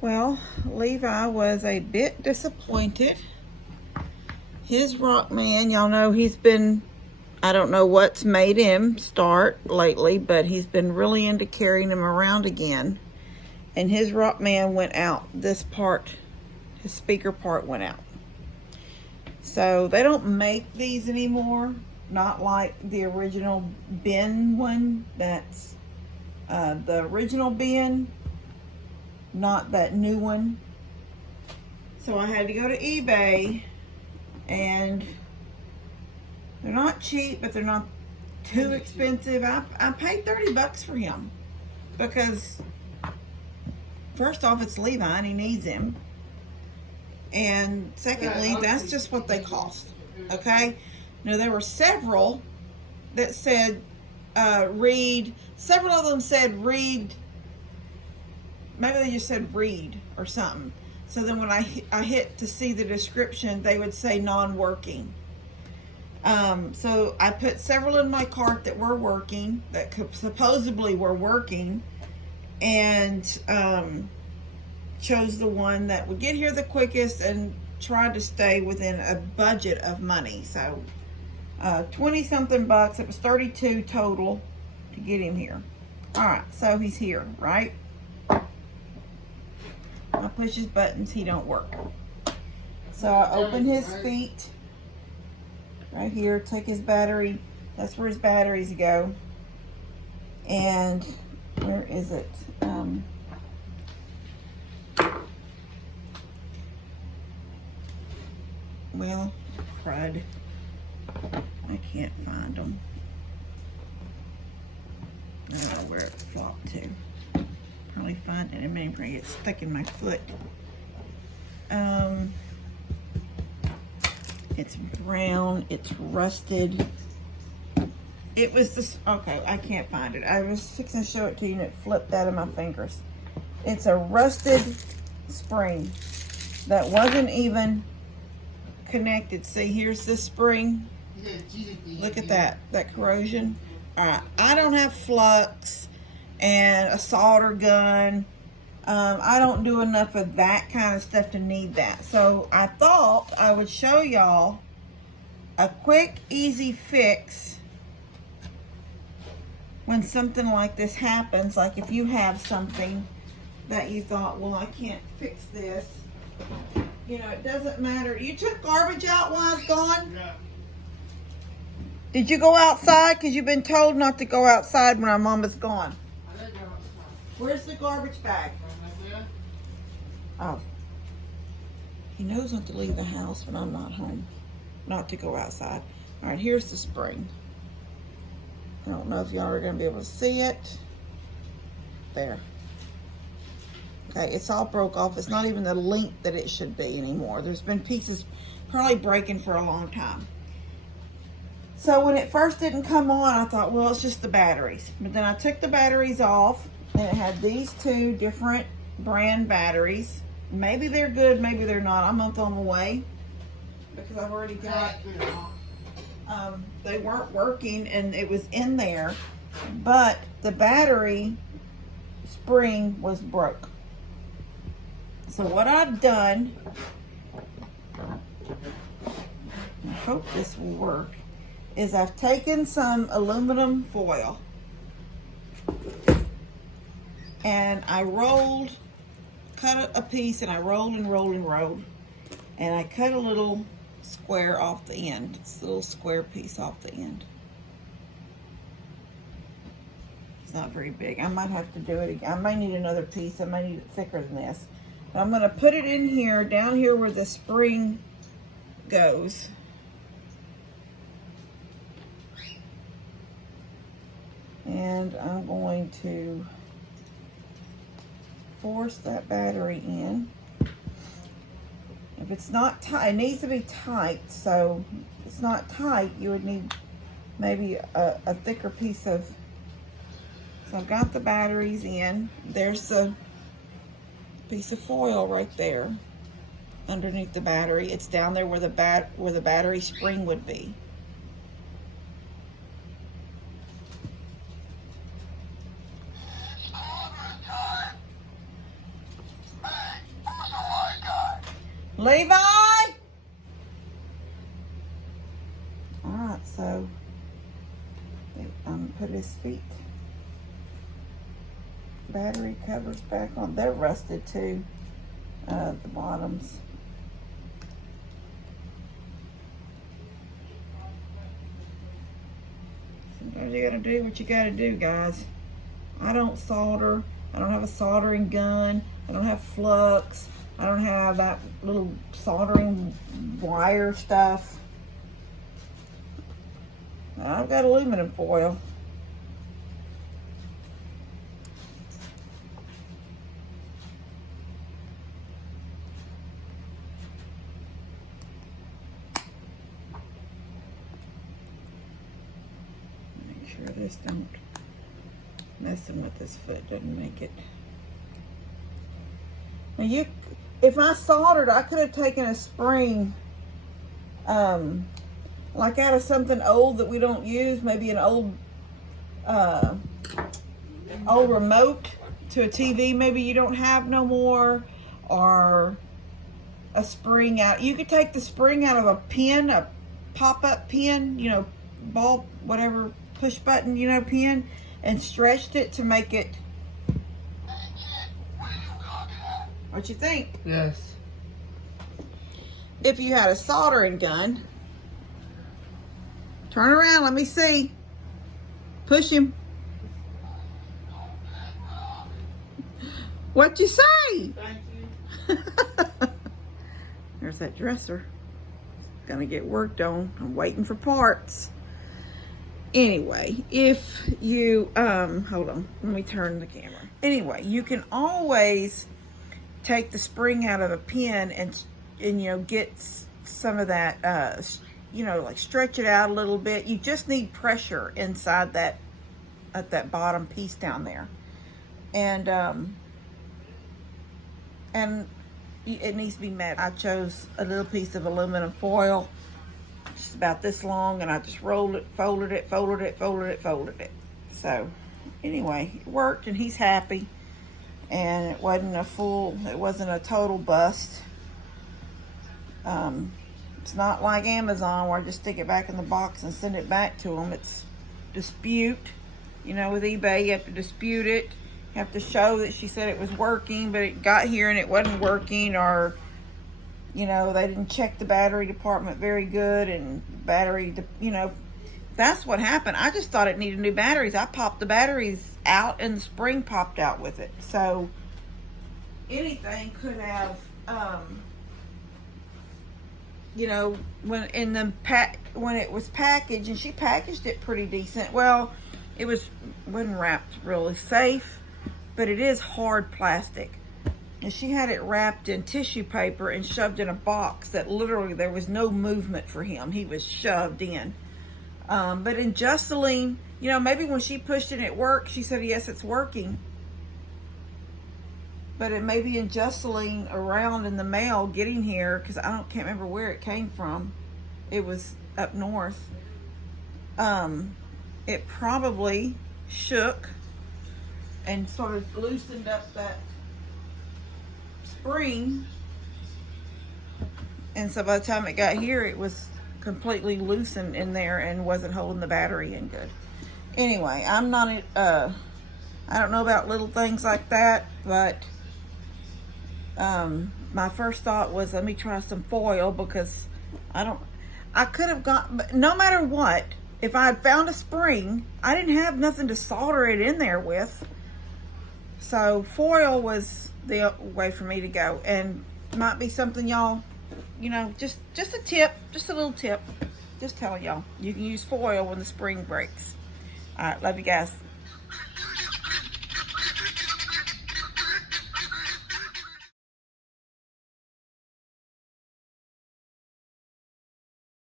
Well, Levi was a bit disappointed. His Rockman, y'all know he's been, I don't know what's made him start lately, but he's been really into carrying him around again. And his Rockman went out. This part, his speaker part went out. So they don't make these anymore. Not like the original bin one. That's the original bin, not that new one. So I had to go to eBay, and they're not cheap, but they're not too expensive. I paid 30 bucks for him because first off, it's Levi and he needs him. And secondly, that's just what they cost. Okay? Now, there were several that said read. Several of them said read. Maybe they just said read or something. So then when I hit to see the description, they would say non-working. So I put several in my cart that were working, that supposedly were working, and chose the one that would get here the quickest and tried to stay within a budget of money. So 20 something bucks. It was 32 total to get him here. All right, so he's here, right? I push his buttons, he don't work. So I open his feet right here, take his battery. That's where his batteries go. And where is it? Well, crud. I can't find them. I don't know where it flopped to. Probably find it in a minute. Probably get stuck in my foot. It's brown. It's rusted. It was this. Okay, I can't find it. I was fixing to show it to you and it flipped out of my fingers. It's a rusted spring that wasn't even connected. See, here's the spring. Look at that corrosion. All right, I don't have flux and a solder gun. I don't do enough of that kind of stuff to need that. So I thought I would show y'all a quick, easy fix when something like this happens. Like if you have something that you thought, well, I can't fix this. You know, it doesn't matter. You took garbage out while I was gone? Yeah. Did you go outside? Because you've been told not to go outside when our mama's gone. I did go outside. Where's the garbage bag? Right there. Oh. He knows not to leave the house when I'm not home. Not to go outside. All right, here's the spring. I don't know if y'all are going to be able to see it. There. Okay, it's all broke off. It's not even the length that it should be anymore. There's been pieces probably breaking for a long time. So when it first didn't come on, I thought, well, it's just the batteries. But then I took the batteries off, and it had these two different brand batteries. Maybe they're good, maybe they're not. I'm gonna throw them away because I've already got, they weren't working and it was in there, but the battery spring was broke. So what I've done, I hope this will work, is I've taken some aluminum foil and I cut a piece, and I rolled and rolled and rolled, and I cut a little square off the end. It's a little square piece off the end. It's not very big. I might have to do it again. I may need another piece. I may need it thicker than this. But I'm going to put it in here, down here where the spring goes. And I'm going to force that battery in. If it's not tight, it needs to be tight. So if it's not tight, you would need maybe a thicker piece of. So I've got the batteries in. There's the piece of foil right there underneath the battery. It's down there where the battery spring would be. Levi! Alright, so put his feet battery covers back on. They're rusted too, the bottoms. Sometimes you gotta do what you gotta do, guys. I don't solder. I don't have a soldering gun. I don't have flux. I don't have that little soldering wire stuff. I've got aluminum foil. Make sure this don't, messing with this foot doesn't make it. Now if I soldered, I could have taken a spring, like out of something old that we don't use, maybe an old remote to a TV maybe you don't have no more, or a spring out. You could take the spring out of a pin, a pop-up pin, you know, ball, whatever, push button, you know, pin, and stretched it to make it. What you think? Yes. If you had a soldering gun, turn around, let me see. Push him. What'd you say? Thank you. There's that dresser. It's gonna get worked on. I'm waiting for parts. Anyway, if you, hold on, let me turn the camera. Anyway, you can always take the spring out of a pin and you know, get some of that, you know, like stretch it out a little bit. You just need pressure inside that, at that bottom piece down there. And it needs to be met. I chose a little piece of aluminum foil, just about this long, and I just rolled it, folded it, folded it, folded it, folded it. So anyway, it worked and he's happy. And it wasn't a total bust. It's not like Amazon where I just stick it back in the box and send it back to them. It's dispute. You know, with eBay, you have to dispute it. You have to show that she said it was working, but it got here and it wasn't working, or, you know, they didn't check the battery department very good, and battery, you know, that's what happened. I just thought it needed new batteries. I popped the batteries out and the spring popped out with it. So anything could have, you know, when it was packaged, and she packaged it pretty decent. Well, it wasn't wrapped really safe, but it is hard plastic. And she had it wrapped in tissue paper and shoved in a box that literally there was no movement for him. He was shoved in. But in Justine, you know, maybe when she pushed it and it worked, she said, yes, it's working. But it may be in Justine around in the mail getting here, because can't remember where it came from. It was up north. It probably shook and sort of loosened up that spring. And so by the time it got here, it was completely loosened in there and wasn't holding the battery in good. Anyway, I'm not, I don't know about little things like that, but my first thought was, let me try some foil, because I could have got, no matter what, if I had found a spring, I didn't have nothing to solder it in there with. So foil was the way for me to go, and might be something y'all, you know, just a tip, just a little tip, just telling y'all, you can use foil when the spring breaks. All right, love you guys.